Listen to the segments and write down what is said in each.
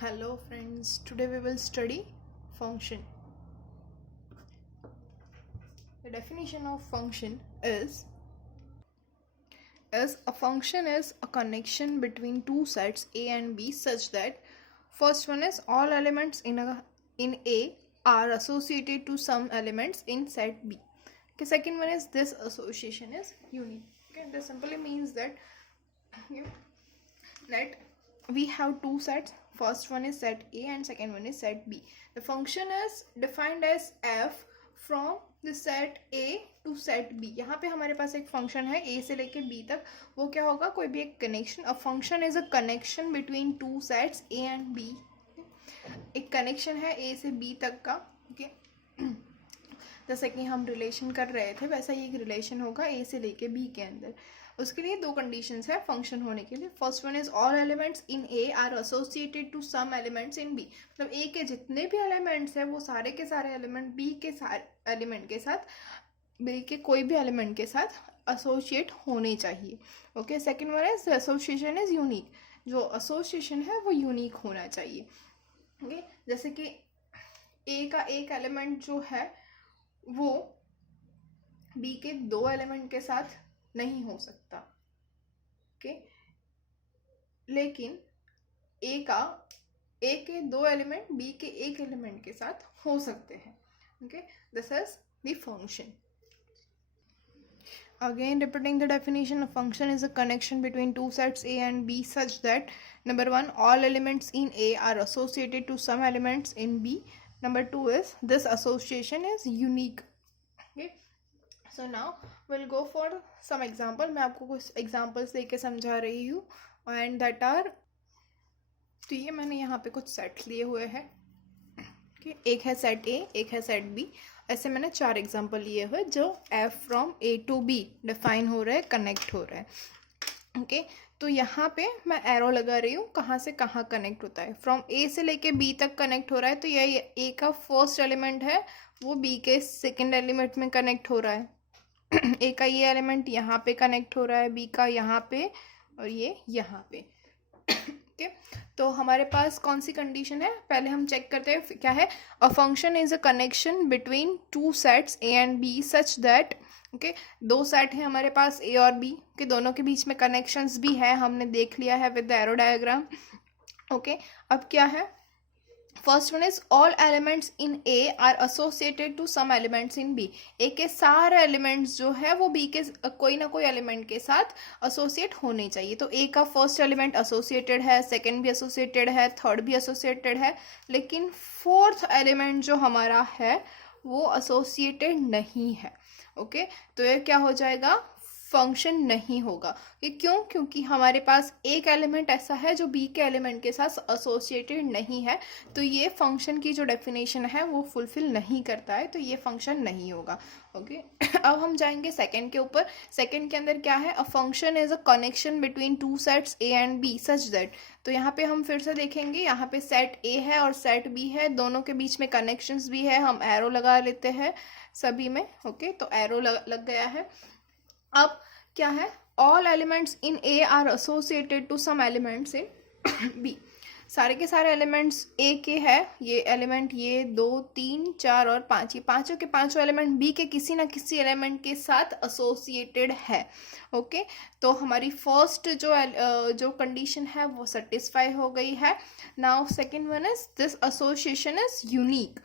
Hello friends, today we will study function. The definition of function is a function is a connection between two sets A and B such that first one is all elements in A are associated to some elements in set B. Okay, second one is this association is unique. Okay, this simply means that we have two sets. First one is set A and second one is set B. The function is defined as f from the set A to set B. यहाँ पे हमारे पास एक function है A से लेके B तक. वो क्या होगा? कोई भी एक connection. A function is a connection between two sets A and B. एक कनेक्शन है A से B तक का. ओके, जैसे कि हम रिलेशन कर रहे थे वैसा ही एक रिलेशन होगा A से लेके B के अंदर. उसके लिए दो कंडीशंस है फंक्शन होने के लिए. First one is all elements in A are associated to some elements in B. मतलब ए के जितने भी एलिमेंट्स हैं वो सारे के सारे एलिमेंट बी के सारे एलिमेंट के साथ, बी के कोई भी एलिमेंट के साथ एसोसिएट होने चाहिए. Okay, second one is association is unique. जो एसोसिएशन है वो यूनिक होना चाहिए. ओके, जैसे कि ए का एक एलिमेंट जो है वो बी के दो एलिमेंट के साथ नहीं हो सकता. ओके, लेकिन ए के दो एलिमेंट बी के एक एलिमेंट के साथ हो सकते हैं. Okay, this is the function. Again repeating the definition, a function is a connection between two sets A and B such that number one, all elements in A are associated to some elements in B. Number two is this association is unique. Okay, so now we'll go for some example. मैं आपको कुछ examples देके समझा रही हूँ and that are, तो ये मैंने यहाँ पे कुछ सेट लिए हुए हैं. okay, एक है सेट A, एक है सेट B. ऐसे मैंने चार एग्जाम्पल लिए हुए जो F from A to B define हो रहा है, कनेक्ट हो रहा है. ओके, तो यहाँ पे मैं एरो लगा रही हूँ कहाँ से कहाँ कनेक्ट होता है. फ्रॉम A से लेके B तक कनेक्ट हो रहा है, तो ये A का फर्स्ट एलिमेंट है वो B के सेकेंड एलिमेंट में कनेक्ट हो रहा है. A का ये एलिमेंट यहाँ पे कनेक्ट हो रहा है, B का यहाँ पे और ये यहाँ पे. ओके, तो हमारे पास कौन सी कंडीशन है पहले हम चेक करते हैं. क्या है? A function is a connection between two sets A and B such that. Okay, दो सेट हैं हमारे पास A और B के, दोनों के बीच में कनेक्शंस भी है, हमने देख लिया है with the arrow diagram. Okay, अब क्या है? First one is all elements in A are associated to some elements in B. A के सारे एलिमेंट्स जो है वो बी के कोई ना कोई एलिमेंट के साथ एसोसिएट होने चाहिए. तो ए का फर्स्ट एलिमेंट एसोसिएटेड है, सेकंड भी एसोसिएटेड है, थर्ड भी एसोसिएटेड है, लेकिन फोर्थ एलिमेंट जो हमारा है वो एसोसिएटेड नहीं है. ओके, तो ये क्या हो जाएगा? फंक्शन नहीं होगा. ये क्यों? क्योंकि हमारे पास एक एलिमेंट ऐसा है जो बी के एलिमेंट के साथ एसोसिएटेड नहीं है, तो ये फंक्शन की जो डेफिनेशन है वो फुलफिल नहीं करता है, तो ये फंक्शन नहीं होगा. ओके, अब हम जाएंगे सेकंड के ऊपर. सेकंड के अंदर क्या है? A function is a connection between two sets A and B such that. तो यहाँ पे हम फिर से देखेंगे, यहाँ पे सेट ए है और सेट बी है, दोनों के बीच में कनेक्शंस भी है. हम एरो लगा लेते हैं सभी में. ओके, तो एरो लग गया है. अब क्या है? All elements in A are associated to some elements in B. सारे के सारे एलिमेंट्स ए के हैं. ये एलिमेंट ये 2 3 4 और 5, ये पांचों के पांचों एलिमेंट बी के किसी ना किसी एलिमेंट के साथ एसोसिएटेड है. ओके, तो हमारी फर्स्ट जो कंडीशन है वो सेटिस्फाई हो गई है. Now second one is this association is unique.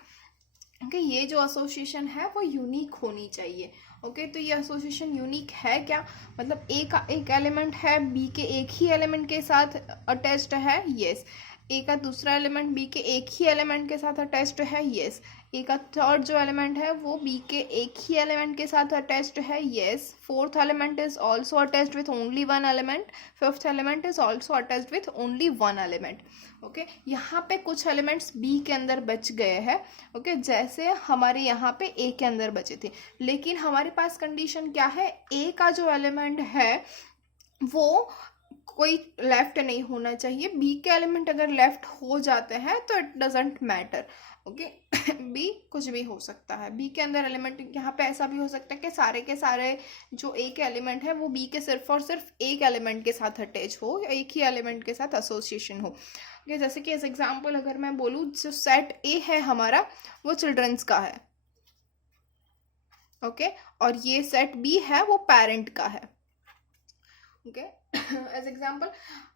Okay, ये जो एसोसिएशन है वो यूनिक होनी चाहिए. ओके, तो ये एसोसिएशन यूनिक है क्या? मतलब ए का एक एलिमेंट है बी के एक ही एलिमेंट के साथ अटैच्ड है. यस. ए का दूसरा एलिमेंट बी के एक ही एलिमेंट के साथ अटैच्ड है. यस. ए का थर्ड जो एलिमेंट है वो बी के एक ही एलिमेंट के साथ अटैच्ड है. Yes. Fourth element is also attached with only one element. Fifth element is also attached with only one element. Okay, यहाँ पे कुछ एलिमेंट्स बी के अंदर बच गए हैं. ओके, जैसे हमारे यहाँ पे ए के अंदर बचे थे, लेकिन हमारे पास कंडीशन क्या है? ए का जो एलिमेंट है वो कोई लेफ्ट नहीं होना चाहिए. बी के एलिमेंट अगर लेफ्ट हो जाते हैं तो it doesn't matter. Okay, B कुछ भी हो सकता है. बी के अंदर एलिमेंट यहाँ पे ऐसा भी हो सकता है कि सारे के सारे जो ए के एलिमेंट है वो बी के सिर्फ और सिर्फ एक एलिमेंट के साथ अटैच हो या एक ही एलिमेंट के साथ एसोसिएशन हो. Okay, जैसे कि एज एग्जाम्पल अगर मैं बोलूँ, जो सेट ए है हमारा वो चिल्ड्रंस का है, ओके, और ये सेट बी है वो पेरेंट का है, ओके। एज एग्जाम्पल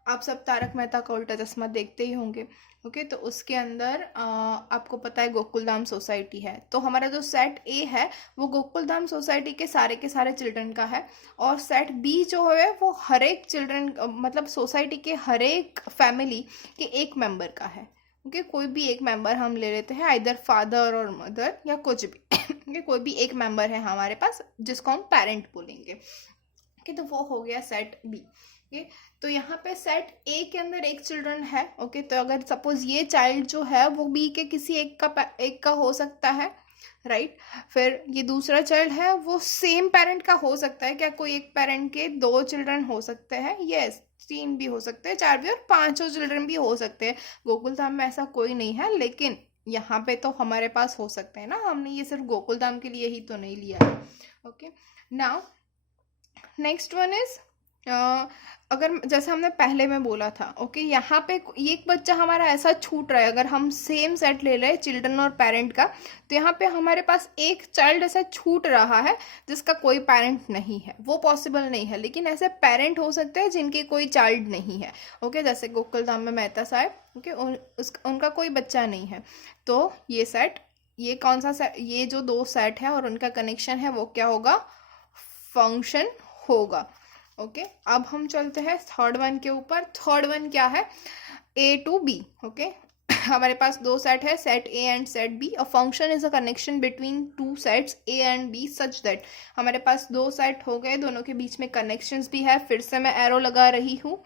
आप सब तारक मेहता का उल्टा चश्मा देखते ही होंगे, ओके। तो उसके अंदर आपको पता है गोकुलधाम सोसाइटी है, तो हमारा जो सेट ए है वो गोकुलधाम सोसाइटी के सारे चिल्ड्रन का है, और सेट बी जो है वो हर एक चिल्ड्रन, मतलब सोसाइटी के हर एक फैमिली के एक मेंबर का है, ओके। कोई भी एक मेंबर हम ले लेते हैं, आइदर फादर और मदर या कुछ भी okay, कोई भी एक मेंबर है हमारे पास जिसको हम पेरेंट बोलेंगे, ओके। तो वो हो गया सेट बी, ओके। तो यहाँ पे सेट ए के अंदर एक चिल्ड्रन है, ओके। तो अगर सपोज ये चाइल्ड जो है वो बी के किसी एक का हो सकता है, राइट। फिर ये दूसरा चाइल्ड है वो सेम पेरेंट का हो सकता है, क्या कोई एक पेरेंट के दो चिल्ड्रन हो सकते हैं? यस, 3 भी हो सकते हैं, 4 भी, और 5 चिल्ड्रन भी हो सकते हैं। गोकुलधाम में ऐसा कोई नहीं है, लेकिन यहाँ पे तो हमारे पास हो सकते हैं ना, हमने ये सिर्फ गोकुलधाम के लिए ही तो नहीं लिया है, okay. Now next one is, अगर जैसे हमने पहले में बोला था, ओके, यहाँ पे ये एक बच्चा हमारा ऐसा छूट रहा है, अगर हम सेम सेट ले रहे हैं चिल्ड्रन और पेरेंट का, तो यहाँ पे हमारे पास एक चाइल्ड ऐसा छूट रहा है जिसका कोई पेरेंट नहीं है, वो पॉसिबल नहीं है। लेकिन ऐसे पेरेंट हो सकते हैं जिनके कोई चाइल्ड नहीं है, ओके। जैसे गोकुलधाम में मेहता साहब, ओके, उनका कोई बच्चा नहीं है, तो ये सेट, ये कौन सा सेट, ये जो दो सेट है और उनका कनेक्शन है वो क्या होगा? फंक्शन होगा, ओके। अब हम चलते हैं थर्ड वन के ऊपर। थर्ड वन क्या है? A to B, okay. हमारे पास दो सेट है, set A and set B. A function is a connection between two sets A and B such that, हमारे पास दो सेट हो गए, दोनों के बीच में कनेक्शंस भी है। फिर से मैं एरो लगा रही हूँ,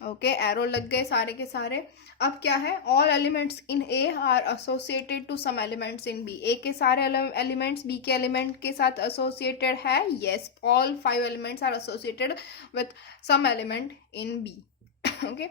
ओके, एरो लग गए सारे के सारे। अब क्या है? All elements in A are associated to some elements in B. A के सारे एलिमेंट्स बी के एलिमेंट के साथ एसोसिएटेड है। Yes, all 5 elements are associated with some element in B, okay.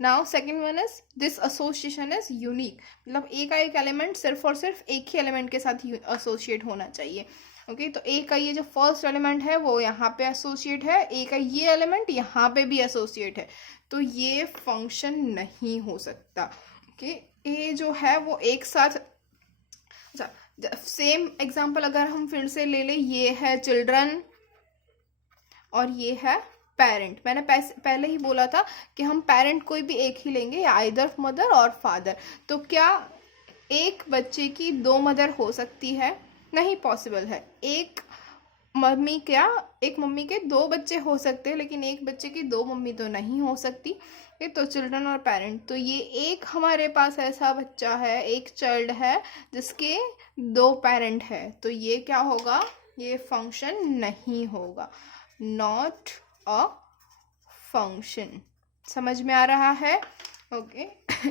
Now second one is, this association is unique, मतलब A का एक element सिर्फ और सिर्फ एक ही एलिमेंट के साथ एसोसिएट होना चाहिए, ओके। तो ए का ये जो फर्स्ट एलिमेंट है वो यहाँ पे एसोसिएट है, ए का ये एलिमेंट यहाँ पे भी एसोसिएट है, तो ये फंक्शन नहीं हो सकता, ओके। ए जो है वो एक साथ, अच्छा सेम एग्जांपल अगर हम फिर से ले लें, ये है चिल्ड्रन और ये है पेरेंट। मैंने पहले ही बोला था कि हम पेरेंट कोई भी एक ही लेंगे, या आइदर मदर और फादर। तो क्या एक बच्चे की दो मदर हो सकती है? नहीं पॉसिबल है। एक मम्मी के दो बच्चे हो सकते हैं, लेकिन एक बच्चे की दो मम्मी तो नहीं हो सकती। तो चिल्ड्रन और पेरेंट, तो ये एक हमारे पास ऐसा बच्चा है, एक चाइल्ड है जिसके दो पेरेंट है, तो ये क्या होगा? ये फंक्शन नहीं होगा, नॉट अ फंक्शन। समझ में आ रहा है? ओके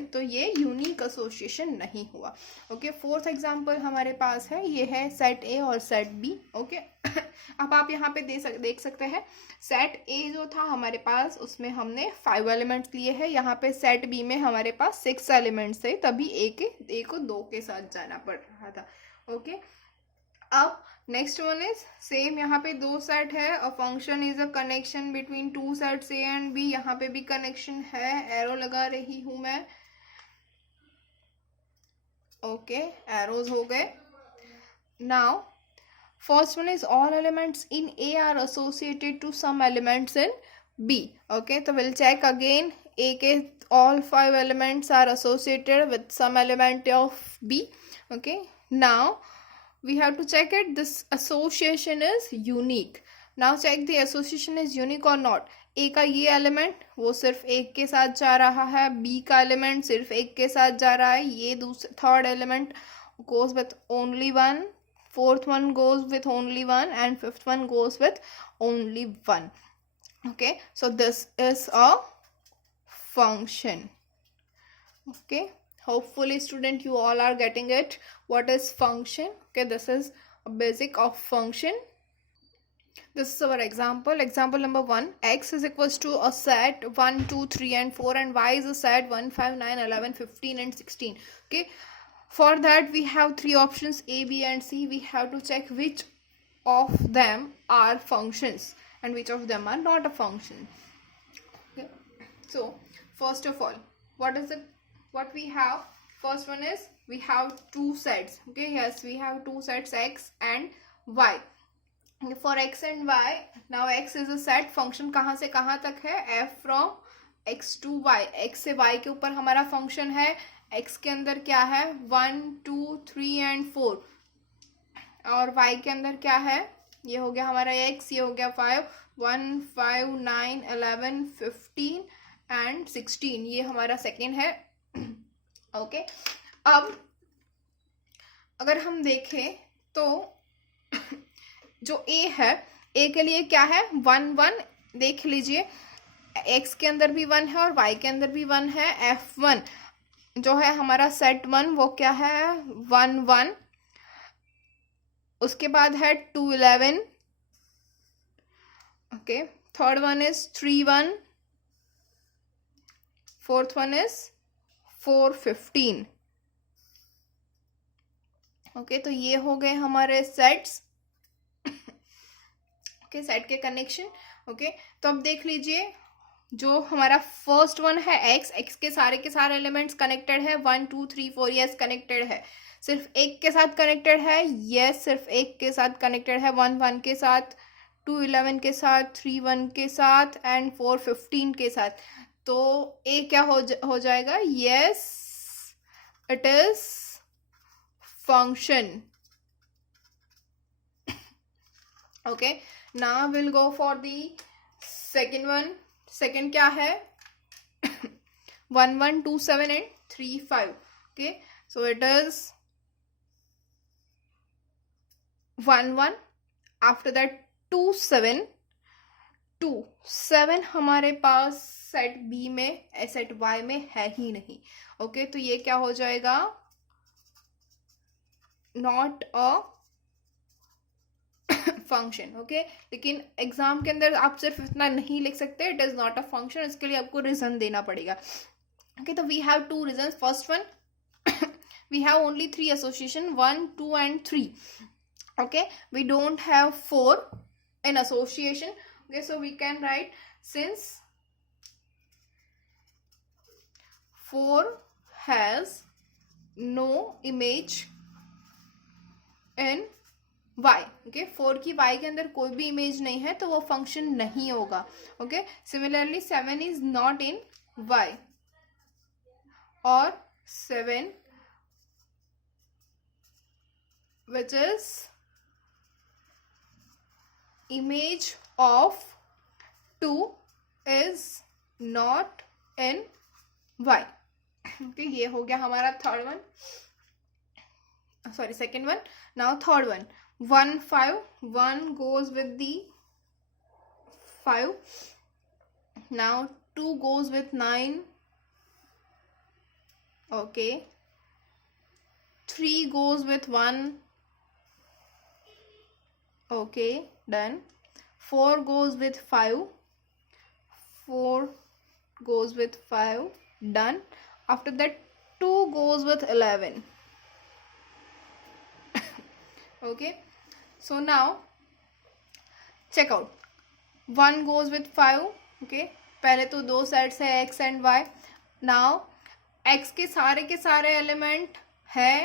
तो ये यूनिक एसोसिएशन नहीं हुआ, ओके। फोर्थ एग्जांपल हमारे पास है, ये है सेट ए और सेट बी, ओके। अब आप यहाँ पे देख सकते हैं, सेट ए जो था हमारे पास उसमें हमने 5 एलिमेंट्स लिए हैं, यहाँ पे सेट बी में हमारे पास 6 एलिमेंट्स थे, तभी ए को 2 के साथ जाना पड़ रहा था, ओके। अब नेक्स्ट वन इज सेम, यहाँ पे दो सेट है, a function is a connection between two sets A and B, यहाँ पे भी कनेक्शन है, एरो लगा रही हूं मैं, ओके, एरोज हो गए। Now first one is all elements in A are associated to some elements in B, okay. तो विल चेक अगेन, ए के all 5 elements are associated with some element of B, okay. Now we have to check it, this association is unique. Now check the association is unique or not. A का ये element वो सिर्फ एक के साथ जा रहा है, B का एलिमेंट सिर्फ एक के साथ जा रहा है, ये third element goes with only one, fourth one goes with only one, and fifth one goes with only one, okay. So this is a function, okay. Hopefully student you all are getting it, what is function, okay. This is a basic of function. This is our example number 1. X is equals to a set 1 2 3 and 4, and y is a set 1 5 9 11 15 and 16, okay. For that we have 3 options, A, B and C. We have to check which of them are functions and which of them are not a function, okay. So first of all, what we have? First one is we have two sets. Okay, yes, we have two sets x and y. For x and y, now x is a set. Function कहाँ से कहाँ तक है? f from x to y. x से y के ऊपर हमारा function है. x के अंदर क्या है? 1 2 3 एंड 4. और y के अंदर क्या है? ये हो गया हमारा x, ये हो गया 5 1 5 9 11 15 एंड 16. ये हमारा सेकेंड है. ओके अब अगर हम देखें तो जो a है, a के लिए क्या है? 1 1. देख लीजिए, x के अंदर भी 1 है और y के अंदर भी 1 है. f1 जो है हमारा सेट 1, वो क्या है? 1 1. उसके बाद है 2 11. Okay, third one is 3 1. Fourth one is 4 15. Okay, तो ये हो गए हमारे सेट्स. ओके, सेट के कनेक्शन. ओके, तो अब देख लीजिए, जो हमारा फर्स्ट वन है x के सारे एलिमेंट्स कनेक्टेड है. 1 2 3 4 यस कनेक्टेड है. सिर्फ एक के साथ कनेक्टेड है. यस, सिर्फ एक के साथ कनेक्टेड है. 1 1 के साथ, 2 11 के साथ, 3 1 के साथ एंड 4 15 के साथ. तो ए क्या हो जाएगा? Yes, it is function. Okay, now will go for the second one. Second क्या है? 1 1 2 7 and 3 5. Okay, so it is 1 1. After that 2 7. 2 7 हमारे पास सेट बी में, सेट वाई में है ही नहीं. ओके, तो ये क्या हो जाएगा? Not a function. ओके, लेकिन एग्जाम के अंदर आप सिर्फ इतना नहीं लिख सकते, it is not a function. इसके लिए आपको रीजन देना पड़ेगा. ओके, तो we have two reason. First one, we have only 3 association, 1 2 and 3. Okay, we don't have 4 in association. Okay, so we can write, since 4 has no image in y. okay, 4 की y के अंदर कोई भी image नहीं है, तो वो function नहीं होगा. Okay, similarly 7 is not in y, और 7 which is image of 2 is not in y. okay, ये हो गया हमारा third one, sorry second one. Now third one, 1 5. 1 goes with the 5. now 2 goes with 9. okay, 3 goes with 1. okay, done. 4 goes with 5. 4 goes with 5. done. After that 2 goes with 11. okay, so now check out. 1 goes with 5. okay, पहले तो दो sets है x and y. now x के सारे element है.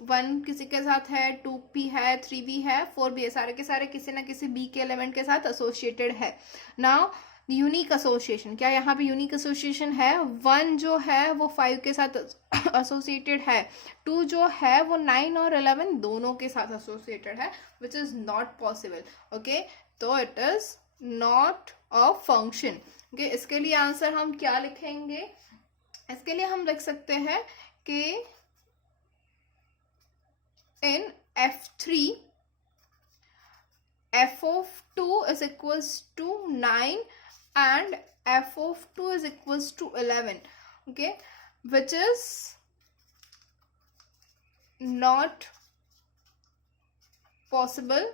1 किसी के साथ है, 2 भी है, 3 भी है, 4 भी है. सारे के सारे किसी ना किसी b के एलिमेंट के साथ एसोसिएटेड है. नाउ यूनिक एसोसिएशन, क्या यहाँ पे यूनिक एसोसिएशन है? 1 जो है वो 5 के साथ एसोसिएटेड है. 2 जो है वो 9 और 11 दोनों के साथ एसोसिएटेड है, which is not possible. Okay, तो it is not a function. Okay, इसके लिए आंसर हम क्या लिखेंगे? इसके लिए हम लिख सकते हैं कि in f3 f of 2 is equals to 9 and f of 2 is equals to 11. okay, which is not possible,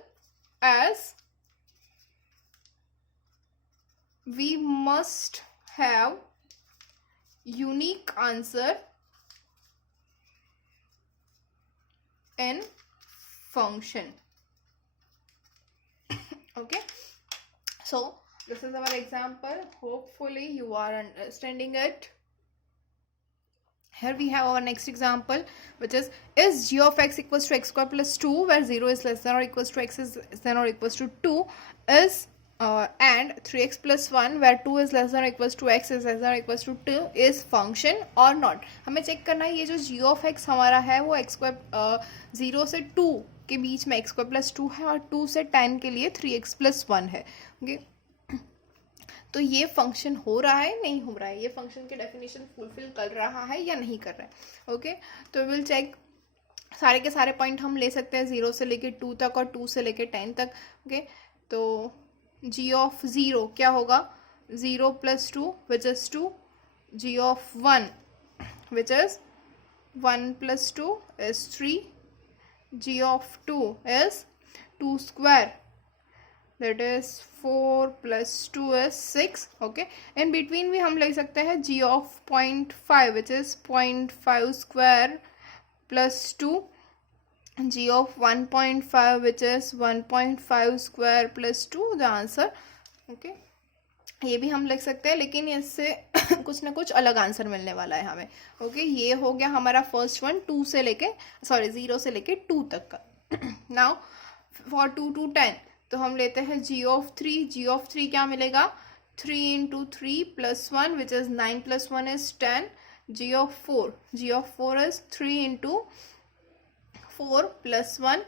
as we must have unique answer in function. okay, so This is our example. Hopefully you are understanding it. Here we have our next example, which is g of x equals to x square plus 2, where 0 is less than or equals to x is less than or equals to 2, is and 3x plus 1, where 2 is less than or equals to x is less than or equals to 2, is function or not. हमें check करना है ये जो g of x हमारा है वो x square 0 से 2 के बीच में x स्क्वायर प्लस 2 है और 2 से 10 के लिए 3x प्लस 1 है. ओके, तो ये फंक्शन हो रहा है नहीं हो रहा है, ये फंक्शन की डेफिनेशन फुलफिल कर रहा है या नहीं कर रहा है. ओके, तो विल चेक. सारे के सारे पॉइंट हम ले सकते हैं 0 से लेके 2 तक और 2 से लेके 10 तक. ओके, तो g ऑफ 0 क्या होगा, 0 plus 2 which is 2, g of 1 which is 1 plus 2 is 3, g of 2 is 2 square, that is 4 plus 2 is 6. okay, in between भी हम ले सकते हैं g of 0.5 which is 0.5 square plus 2, g of 1.5 which is 1.5 square plus 2, the answer. okay, ये भी हम लिख सकते हैं, लेकिन इससे कुछ ना कुछ अलग आंसर मिलने वाला है हमें. ओके, ये हो गया हमारा फर्स्ट वन 2 से लेके 0 से लेके 2 तक का. नाउ फॉर 2 to 10 तो हम लेते हैं g ऑफ 3. g ऑफ 3 क्या मिलेगा, 3 into 3 plus 1 which is 9 plus 1 is 10. g of 4 is 3 into 4 plus 1.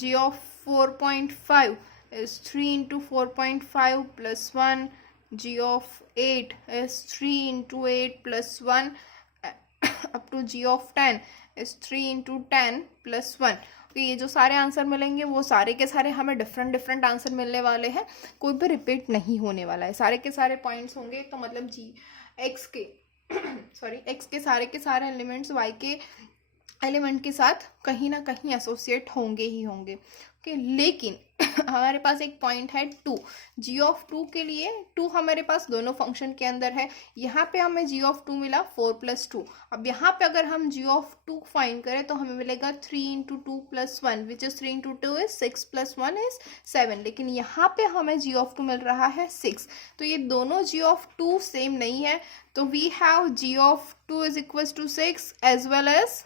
g of 4.5 is 3 into 4.5 plus 1. g of 8 is 3 into 8 plus 1 up to g of 10 is 3 into 10 plus 1. तो ये जो सारे answer मिलेंगे वो सारे के सारे हमें डिफरेंट आंसर मिलने वाले हैं, कोई भी रिपीट नहीं होने वाला है. सारे के सारे पॉइंट्स होंगे, तो मतलब एक्स के सारे एलिमेंट्स वाई के एलिमेंट के साथ कहीं ना कहीं एसोसिएट होंगे ही होंगे. ओके, लेकिन हमारे पास एक पॉइंट है 2. g ऑफ 2 के लिए 2 हमारे पास दोनों फंक्शन के अंदर है. यहाँ पे हमें g ऑफ 2 मिला 4 प्लस 2. अब यहाँ पे अगर हम g ऑफ 2 फाइंड करें तो हमें मिलेगा 3 into 2 plus 1 which is 3 into 2 is 6 plus 1 is 7. लेकिन यहाँ पे हमें g ऑफ 2 मिल रहा है 6. तो ये दोनों g ऑफ 2 सेम नहीं है, तो we have g of 2 is equal to 6 as well as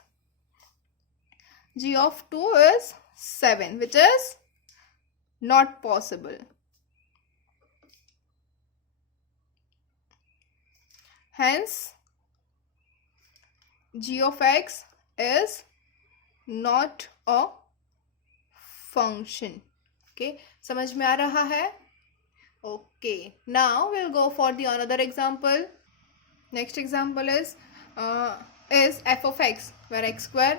g of 2 is 7, which is not possible. Hence g of x is not a function. Okay, समझ में आ रहा है. Okay, now we'll go for the another example. Next example is f of x, where x square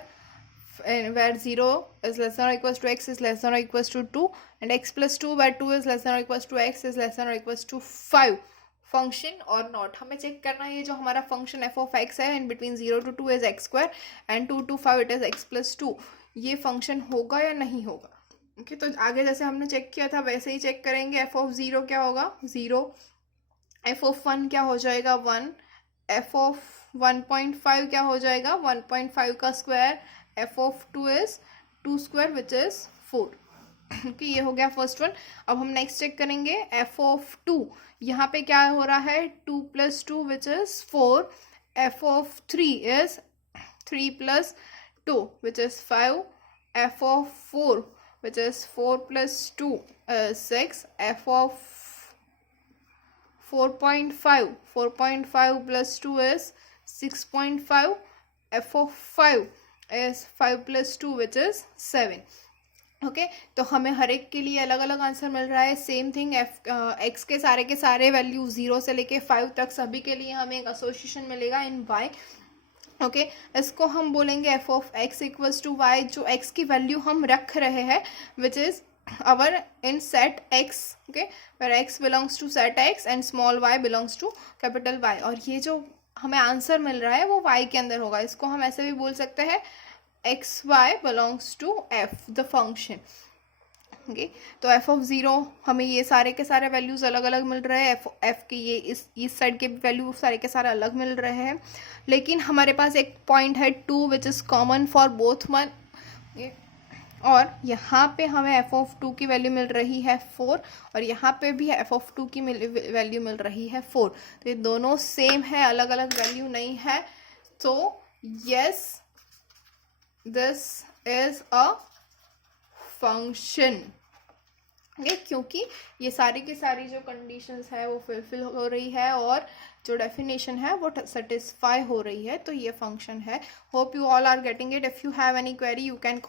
where 0 is less than or equals to x is less than or equals to 2, and x plus 2 where 2 is less than or equals to x is less than or equals to 5. Function और not हमें check करना है. ये जो हमारा function f of x है, in between 0 to 2 is x square and 2 to 5 it is x plus 2. ये function होगा या नहीं होगा. ओके, तो आगे जैसे हमने चेक किया था वैसे ही चेक करेंगे. f of 0 क्या होगा, 0. f of 1 क्या हो जाएगा, 1. f of 1.5 क्या हो जाएगा, 1.5 का square. f of 2 is 2 square which is 4. okay, ये हो गया फर्स्ट वन. अब हम नेक्स्ट चेक करेंगे f of 2. यहाँ पे क्या हो रहा है, 2 plus 2 which is 4. f of 3 is 3 plus 2 which is 5. f of 4 which is 4 plus 2 is 6. f of 4.5 plus 2 is 6.5. f of 5 is 5 plus 2 which is 7. Okay, तो हमें हर एक के लिए अलग अलग आंसर मिल रहा है. सेम थिंग एक्स के सारे वैल्यू 0 से लेके 5 तक सभी के लिए हमें एक एसोसिएशन मिलेगा इन वाई. ओके, इसको हम बोलेंगे f of x equals to y, जो x की वैल्यू हम रख रहे हैं which is our in set x. Okay, where x belongs to set x and small y belongs to capital Y. और ये जो हमें आंसर मिल रहा है वो y के अंदर होगा. इसको हम ऐसे भी बोल सकते हैं X Y belongs to F the function. Okay, तो एफ ऑफ 0 हमें ये सारे के सारे वैल्यूज अलग अलग मिल रहे हैं. एफ के ये इस साइड के वैल्यू सारे के सारे अलग मिल रहे हैं, लेकिन हमारे पास एक पॉइंट है 2 which is common for both one. और यहाँ पे हमें एफ ऑफ टू की वैल्यू मिल रही है 4 और यहाँ पे भी एफ ऑफ टू की वैल्यू मिल रही है 4। तो ये दोनों सेम है, अलग अलग वैल्यू नहीं है। तो yes, this is a function. क्योंकि ये सारी की सारी जो कंडीशंस है वो फुलफिल हो रही है और जो डेफिनेशन है वो सेटिस्फाई हो रही है, तो ये फंक्शन है। Hope you all are getting it. If you have any query you can